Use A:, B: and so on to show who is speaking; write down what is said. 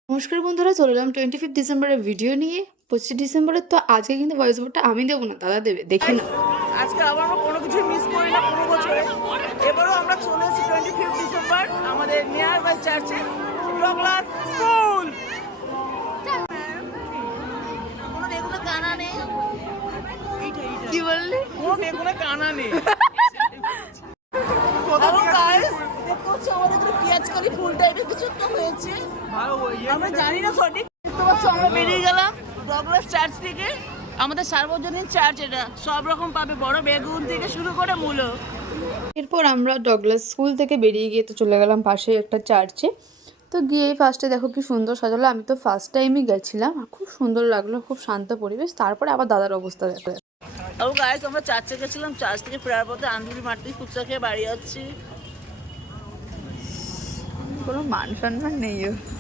A: নমস্কার বন্ধুরা, চলে এলাম 25 ডিসেম্বরের ভিডিও নিয়ে। 25 ডিসেম্বরের তো আজকে কিন্তু ভয়েস ওভারটা আমি দেবো না, দাদা দেবে, দেখে না।
B: আজকে আবার আমরা কোনো কিছু মিস করি না কোনো বছরে। এবারও আমরা চলে এসেছি 25 ডিসেম্বর আমাদের নিয়ার বাই চার্চে, ডগলাস স্কুল। কোনো বেগুনে কানা নেই।
A: কি বললি?
B: কোনো বেগুনে কানা নেই। হ্যালো গাইস, দেখতে হচ্ছে আমাদের এখানে পেঁয়াজ কালি ফুল টাইপের কিছু একটা হয়েছে। আমরা জানি না সঠিক। দেখতে পাচ্ছ আমরা বেরিয়ে গেলাম ডগলাস চার্চ থেকে। আমাদের সার্বজনীন চার্চ এটা, সব রকম পাবে, বড় বেগুন থেকে শুরু করে মূলো।
A: এরপর আমরা ডগলাস স্কুল থেকে বেরিয়ে গিয়ে তো চলে গেলাম পাশে একটা চার্চে। তো গিয়েই ফার্স্টে দেখো কি সুন্দর সাজালো। আমি তো ফার্স্ট টাইমই গেছিলাম, আর খুব সুন্দর লাগলো, খুব শান্ত পরিবেশ। তারপরে আবার দাদার অবস্থা দেখো।
B: ও গাইস, আমরা চার্চে গেছিলাম, চার্চ থেকে ফেরার পথে আন্দুরি মারতে ফুচকা খেয়ে বাড়ি যাচ্ছি।
A: কোনো মান সম্মান নেই।